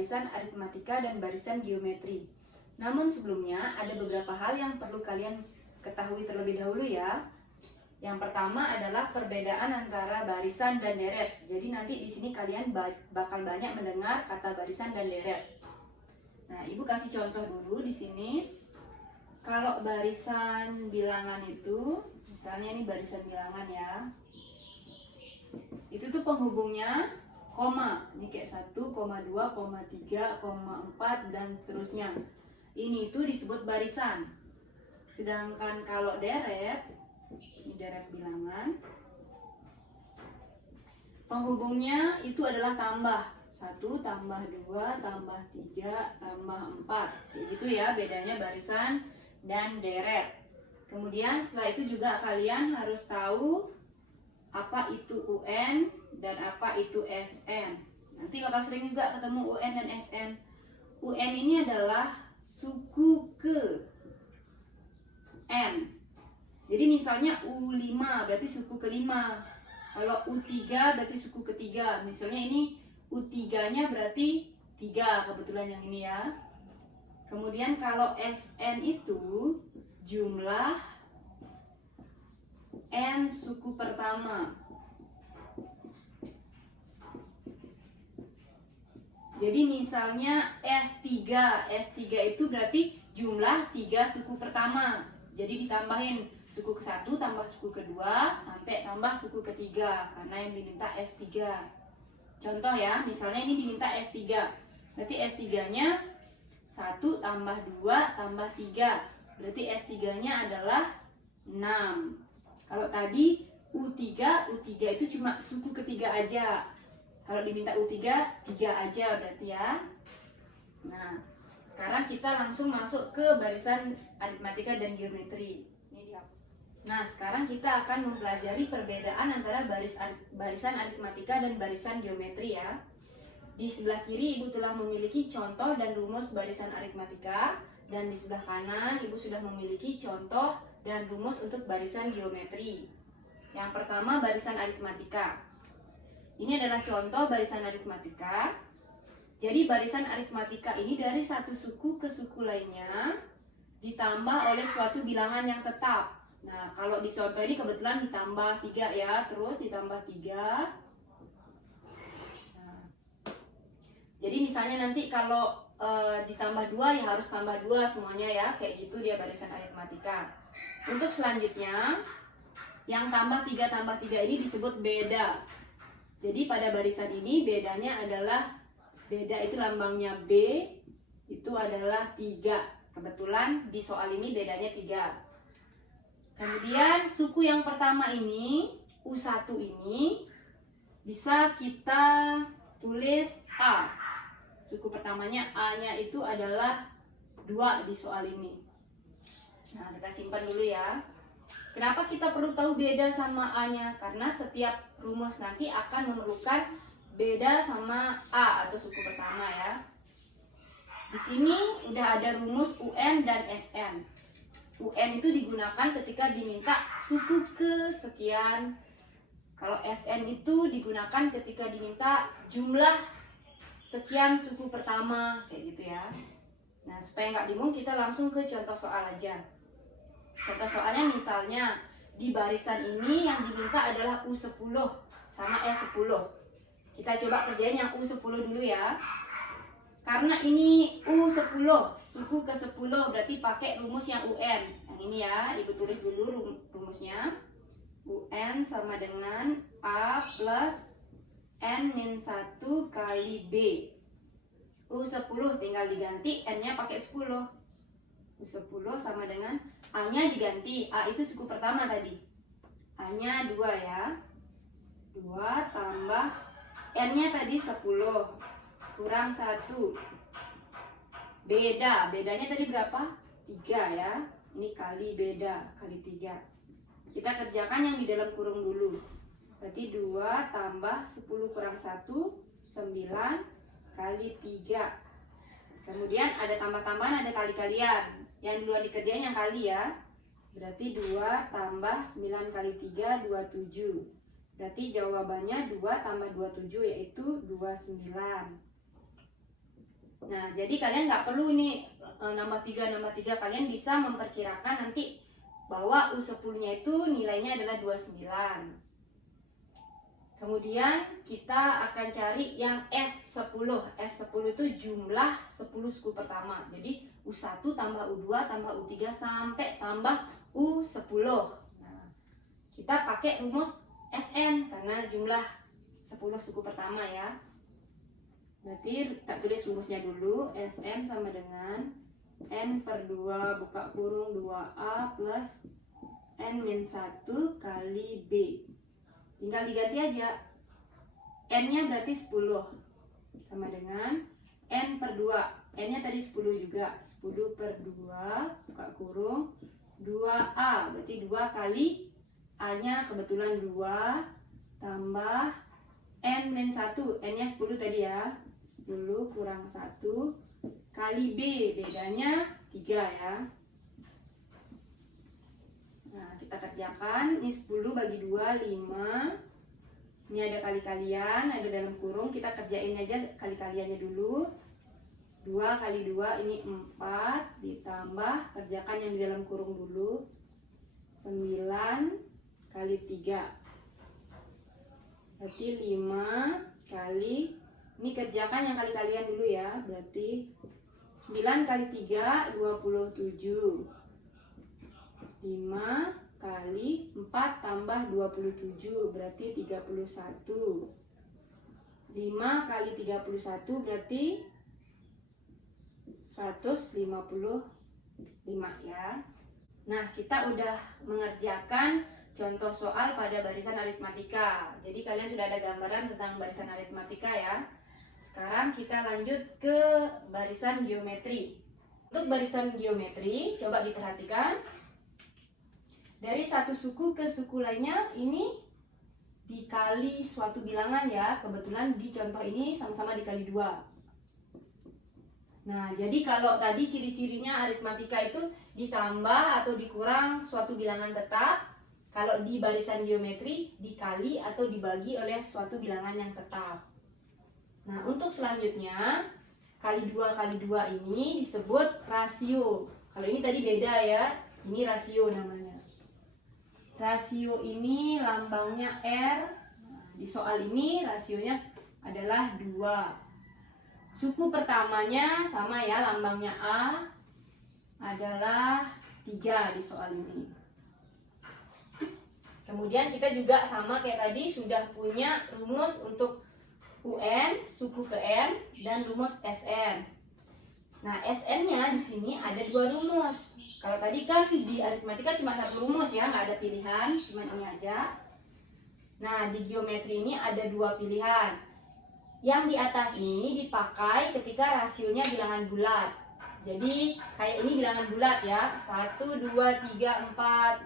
barisan aritmatika dan barisan geometri. Namun sebelumnya ada beberapa hal yang perlu kalian ketahui terlebih dahulu ya. Yang pertama adalah perbedaan antara barisan dan deret. Jadi nanti di sini kalian bakal banyak mendengar kata barisan dan deret. Nah, Ibu kasih contoh dulu di sini. Kalau barisan bilangan itu, misalnya ini barisan bilangan ya. Itu tuh penghubungnya koma. Ini kayak 1, 2, 3, 4 dan seterusnya. Ini tuh disebut barisan. Sedangkan kalau deret, ini deret bilangan, penghubungnya itu adalah tambah. 1 tambah 2 tambah 3 tambah 4. Kayak gitu ya bedanya barisan dan deret. Kemudian setelah itu juga kalian harus tahu apa itu UN dan apa itu SN. Nanti bakal sering juga ketemu UN dan SN. UN ini adalah suku ke N. Jadi misalnya U5 berarti suku ke-5. Kalau U3 berarti suku ke-3. Misalnya ini U3-nya berarti 3, kebetulan yang ini ya. Kemudian kalau SN itu jumlah N suku pertama. Jadi misalnya S3 itu berarti jumlah 3 suku pertama. Jadi ditambahin suku ke-1 tambah suku kedua sampai tambah suku ketiga karena yang diminta S3. Contoh ya, misalnya ini diminta S3. Berarti S3-nya 1 tambah 2 tambah 3. Berarti S3-nya adalah 6. Kalau tadi U3 itu cuma suku ketiga aja. Kalau diminta U3, 3 aja berarti ya. Nah, sekarang kita langsung masuk ke barisan aritmatika dan geometri. Nah, sekarang kita akan mempelajari perbedaan antara barisan aritmatika dan barisan geometri ya. Di sebelah kiri Ibu telah memiliki contoh dan rumus barisan aritmatika, dan di sebelah kanan Ibu sudah memiliki contoh dan rumus untuk barisan geometri. Yang pertama barisan aritmatika. Ini adalah contoh barisan aritmatika. Jadi barisan aritmatika ini dari satu suku ke suku lainnya ditambah oleh suatu bilangan yang tetap. Nah, kalau di contoh ini kebetulan ditambah 3 ya, terus ditambah 3. Nah, jadi misalnya nanti kalau ditambah 2 ya harus tambah 2 semuanya ya, kayak gitu dia barisan aritmatika. Untuk selanjutnya, yang tambah 3 ini disebut beda. Jadi pada barisan ini bedanya adalah, beda itu lambangnya B, itu adalah 3. Kebetulan di soal ini bedanya 3. Kemudian suku yang pertama ini, U1 ini, bisa kita tulis A. Suku pertamanya A-nya itu adalah 2 di soal ini. Nah, kita simpan dulu ya. Kenapa kita perlu tahu beda sama A-nya? Karena setiap rumus nanti akan memerlukan beda sama A atau suku pertama ya. Di sini udah ada rumus UN dan SN. UN itu digunakan ketika diminta suku kesekian. Kalau SN itu digunakan ketika diminta jumlah sekian suku pertama, kayak gitu ya. Nah, supaya nggak bingung kita langsung ke contoh soal aja. Contoh soalnya misalnya di barisan ini yang diminta adalah U10 sama S10. Kita coba kerjain yang U10 dulu ya. Karena ini U10, suku ke-10 berarti pakai rumus yang UN. Yang ini ya, Ibu tulis dulu rumusnya. UN sama dengan A plus N-1 kali B. U10 tinggal diganti, N-nya pakai 10. U10 sama dengan A-nya diganti. A itu suku pertama tadi. A-nya 2 ya. 2 tambah N-nya tadi 10. Kurang 1. Bedanya tadi berapa? 3 ya. Ini kali beda, kali 3. Kita kerjakan yang di dalam kurung dulu. Berarti 2 tambah 10 kurang 1, 9 kali 3. Kemudian ada tambah-tambahan, ada kali-kalian. Yang duluan dikerjain yang kali ya. Berarti 2 tambah 9 kali 3, 27. Berarti jawabannya 2 tambah 27 yaitu 29. Nah, jadi kalian nggak perlu nih nambah 3, kalian bisa memperkirakan nanti bahwa U10-nya itu nilainya adalah 29. Kemudian kita akan cari yang S10. S10 itu jumlah 10 suku pertama. Jadi U1 tambah U2 tambah U3 sampai tambah U10. Nah, kita pakai rumus SN karena jumlah 10 suku pertama ya. Berarti tak tulis rumusnya dulu. SN sama dengan N per 2 buka kurung 2A plus N-1 kali B. Tinggal diganti aja. N-nya berarti 10. Sama dengan N per 2. N-nya tadi 10 juga. 10 per 2 buka kurung 2A. Berarti 2 kali A-nya kebetulan 2 tambah N-1. N-nya 10 tadi ya. 10 kurang 1 kali B. Bedanya 3 ya. Nah, kita kerjakan. Ini 10 bagi 2, 5. Ini ada kali-kalian, ada dalam kurung. Kita kerjain aja kali-kaliannya dulu. 2 kali 2 ini 4. Ditambah, kerjakan yang di dalam kurung dulu. 9 kali 3. Berarti 5 kali. Ini kerjakan yang kali-kalian dulu ya. Berarti 9 kali 3, 27. 5 kali 4 tambah 27 berarti 31. 5 kali 31 berarti 155 ya. Nah, kita udah mengerjakan contoh soal pada barisan aritmatika. Jadi kalian sudah ada gambaran tentang barisan aritmatika ya. Sekarang kita lanjut ke barisan geometri. Untuk barisan geometri, coba diperhatikan. Dari satu suku ke suku lainnya ini dikali suatu bilangan ya. Kebetulan di contoh ini sama-sama dikali 2. Nah, jadi kalau tadi ciri-cirinya aritmatika itu ditambah atau dikurang suatu bilangan tetap. Kalau di barisan geometri dikali atau dibagi oleh suatu bilangan yang tetap. Nah, untuk selanjutnya kali 2 kali 2 ini disebut rasio. Kalau ini tadi beda ya. Ini rasio namanya. Rasio ini lambangnya R. Di soal ini rasionya adalah 2. Suku pertamanya sama ya, lambangnya A adalah 3 di soal ini. Kemudian kita juga sama kayak tadi sudah punya rumus untuk UN, suku ke N, dan rumus SN. Nah, SN-nya di sini ada 2 rumus. Kalau tadi kan di aritmatika cuma 1 rumus ya, nggak ada pilihan, cuma ini aja. Nah, di geometri ini ada 2 pilihan. Yang di atas ini dipakai ketika rasionya bilangan bulat. Jadi, kayak ini bilangan bulat ya, 1, 2, 3, 4.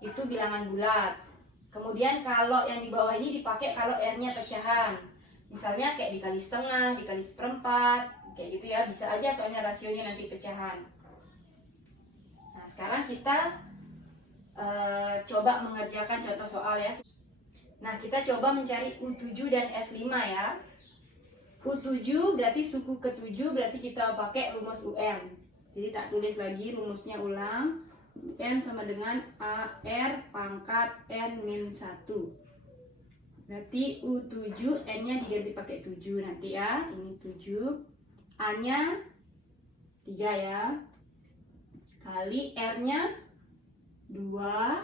Itu bilangan bulat. Kemudian kalau yang di bawah ini dipakai kalau R-nya pecahan. Misalnya kayak dikali setengah, dikali seperempat, kayak gitu ya, bisa aja soalnya rasionya nanti pecahan. Nah, sekarang kita coba mengerjakan contoh soal ya. Nah, kita coba mencari U7 dan S5 ya. U7 berarti suku ke-7, berarti kita pakai rumus UN. Jadi tak tulis lagi rumusnya ulang. UN sama dengan AR pangkat N-1. Berarti U7, N-nya diganti pakai 7 nanti ya. Ini 7. A-nya 3 ya. Kali R-nya 2.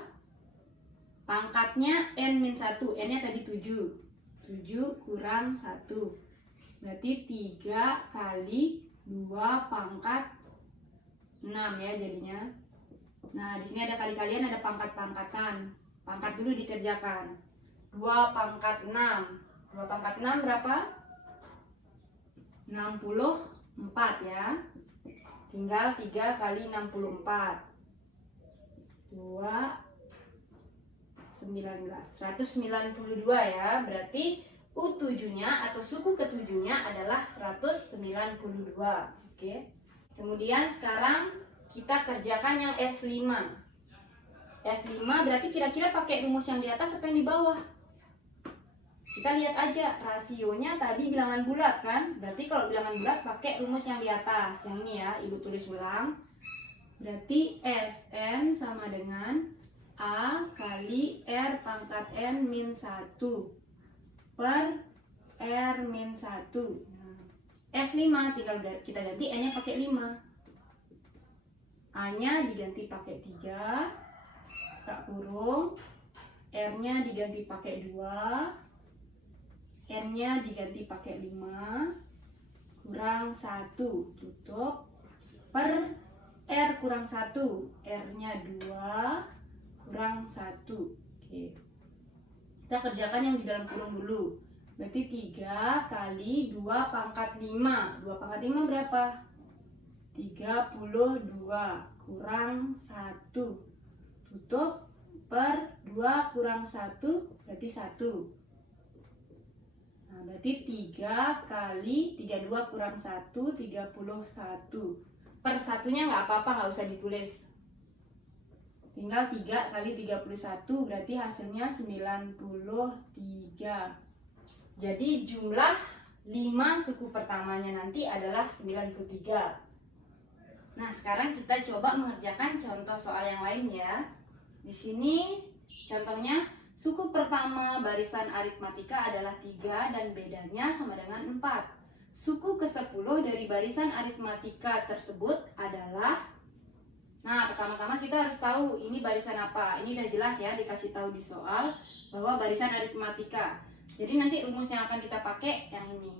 Pangkatnya N-1. N-nya tadi 7. 7 kurang 1. Berarti 3 kali 2 pangkat 6 ya jadinya. Nah, di sini ada kali-kalian, ada pangkat-pangkatan. Pangkat dulu dikerjakan. 2 pangkat 6. 2 pangkat 6 berapa? 64 ya. Tinggal 3 kali 64. 2 19. 192 ya. Berarti U7-nya atau suku ke-7-nya adalah 192. Oke. Kemudian sekarang kita kerjakan yang S5. S5 berarti kira-kira pakai rumus yang di atas apa yang di bawah? Kita lihat aja rasionya tadi bilangan bulat kan. Berarti kalau bilangan bulat pakai rumus yang di atas. Yang ini ya, Ibu tulis ulang. Berarti Sn sama dengan A kali R pangkat N min 1 per R min 1. S5 tinggal kita ganti N-nya pakai 5. A-nya diganti pakai 3, buka kurung. R-nya diganti pakai 2, N-nya diganti pakai 5, kurang 1, tutup, per R kurang 1, R-nya 2, kurang 1. Oke. Kita kerjakan yang di dalam kurung dulu. Berarti 3 kali 2 pangkat 5. 2 pangkat 5 berapa? 32 kurang 1. Tutup, per 2 kurang 1 berarti 1. Nah, berarti 3 kali 32 kurang 1, 31. Per satunya nggak apa-apa, nggak usah ditulis. Tinggal 3 kali 31 berarti hasilnya 93. Jadi jumlah 5 suku pertamanya nanti adalah 93. Nah, sekarang kita coba mengerjakan contoh soal yang lain ya. Di sini contohnya suku pertama barisan aritmatika adalah 3 dan bedanya sama dengan 4. Suku ke-10 dari barisan aritmatika tersebut adalah, nah pertama-tama kita harus tahu ini barisan apa. Ini udah jelas ya, dikasih tahu di soal bahwa barisan aritmatika. Jadi nanti rumus yang akan kita pakai yang ini.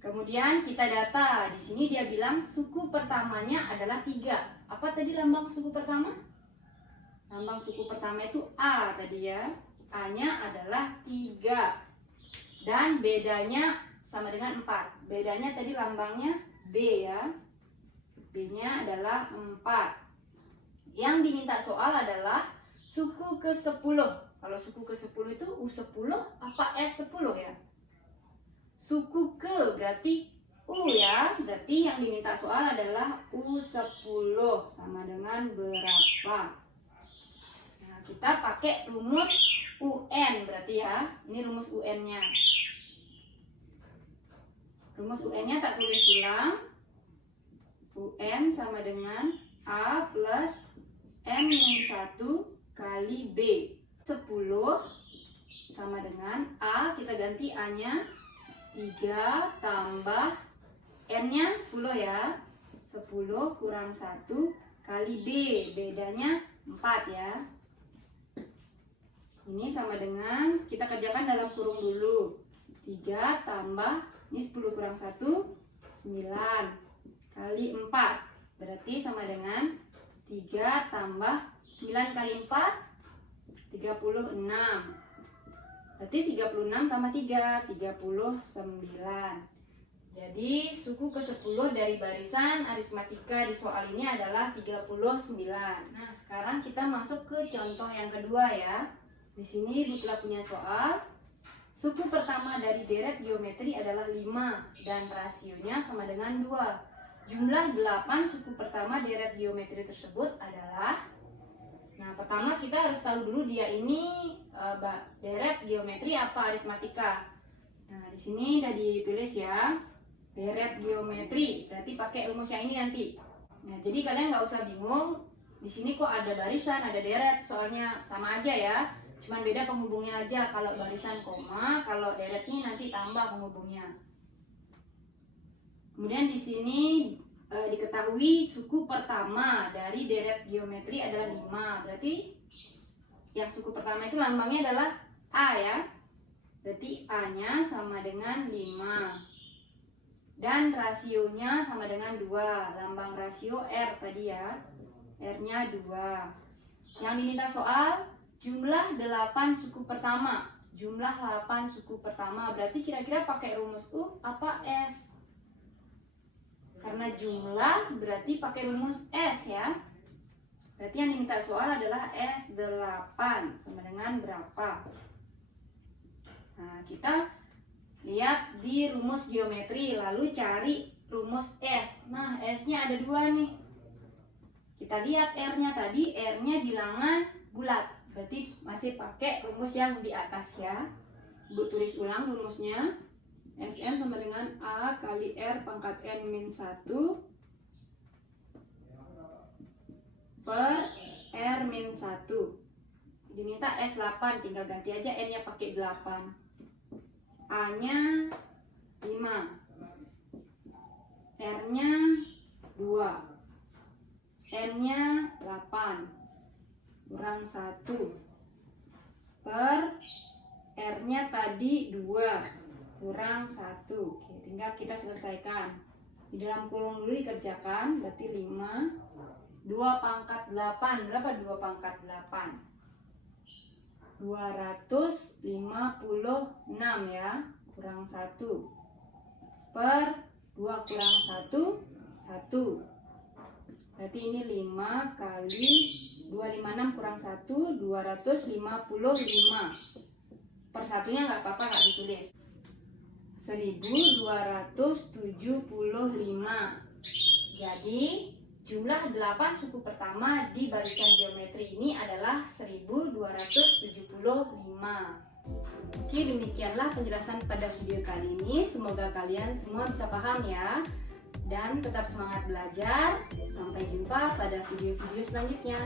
Kemudian kita data. Di sini dia bilang suku pertamanya adalah 3. Apa tadi lambang suku pertama? Lambang suku pertama itu A tadi ya. A-nya adalah 3. Dan bedanya sama dengan 4. Bedanya tadi lambangnya B ya. B-nya adalah 4. Yang diminta soal adalah suku ke-10. Kalau suku ke-10 itu U10 apa S10 ya? Suku ke berarti U ya. Berarti yang diminta soal adalah U10 sama dengan berapa? Nah, kita pakai rumus UN berarti ya. Ini rumus UN-nya. Rumus UN-nya tak tulis ulang. UN sama dengan A plus N-1 kali B. 10 sama dengan A, kita ganti A-nya 3 tambah N-nya 10 ya. 10 kurang 1 kali B, bedanya 4 ya. Ini sama dengan, kita kerjakan dalam kurung dulu. 3 tambah, ini 10 kurang 1, 9 kali 4. Berarti sama dengan 3 tambah 9 kali 4, 36. Berarti 36 tambah 3, 39. Jadi suku ke-10 dari barisan aritmatika di soal ini adalah 39. Nah, sekarang kita masuk ke contoh yang kedua ya. Di sini Ibu telah punya soal. Suku pertama dari deret geometri adalah 5 dan rasionya sama dengan 2. Jumlah 8 suku pertama deret geometri tersebut adalah, nah, pertama kita harus tahu dulu dia ini deret geometri apa aritmatika. Nah, di sini udah ditulis ya. Deret geometri, berarti pakai rumus yang ini nanti. Nah, jadi kalian nggak usah bingung. Di sini kok ada barisan, ada deret, soalnya sama aja ya. Cuman beda penghubungnya aja. Kalau barisan koma, kalau deret ini nanti tambah penghubungnya. Kemudian di sini diketahui suku pertama dari deret geometri adalah 5. Berarti yang suku pertama itu lambangnya adalah A ya. Berarti A-nya sama dengan 5. Dan rasionya sama dengan 2. Lambang rasio R tadi ya. R-nya 2. Yang diminta soal jumlah 8 suku pertama. Jumlah 8 suku pertama. Berarti kira-kira pakai rumus U apa S? Karena jumlah berarti pakai rumus S ya. Berarti yang diminta soal adalah S8 sama dengan berapa? Nah, kita lihat di rumus geometri lalu cari rumus S. Nah, S-nya ada 2 nih. Kita lihat R-nya tadi, R-nya bilangan bulat. Berarti masih pakai rumus yang di atas ya. Ibu tulis ulang rumusnya. Sn sama dengan A kali R pangkat N min 1 per R min 1. Diminta S8, tinggal ganti aja N nya pakai 8. A nya 5, R nya 2, N nya 8 kurang 1 per R nya tadi 2 kurang 1. Oke, tinggal kita selesaikan. Di dalam kurung dulu dikerjakan, berarti 5 2 pangkat 8. Berapa 2 pangkat 8? 256 ya, kurang 1 per 2 kurang 1 1. Berarti ini 5 kali 256 kurang 1 255. Per satunya nggak apa-apa, nggak ditulis. 1275. Jadi jumlah 8 suku pertama di barisan geometri ini adalah 1275. Oke, demikianlah penjelasan pada video kali ini. Semoga kalian semua bisa paham ya. Dan tetap semangat belajar. Sampai jumpa pada video-video selanjutnya.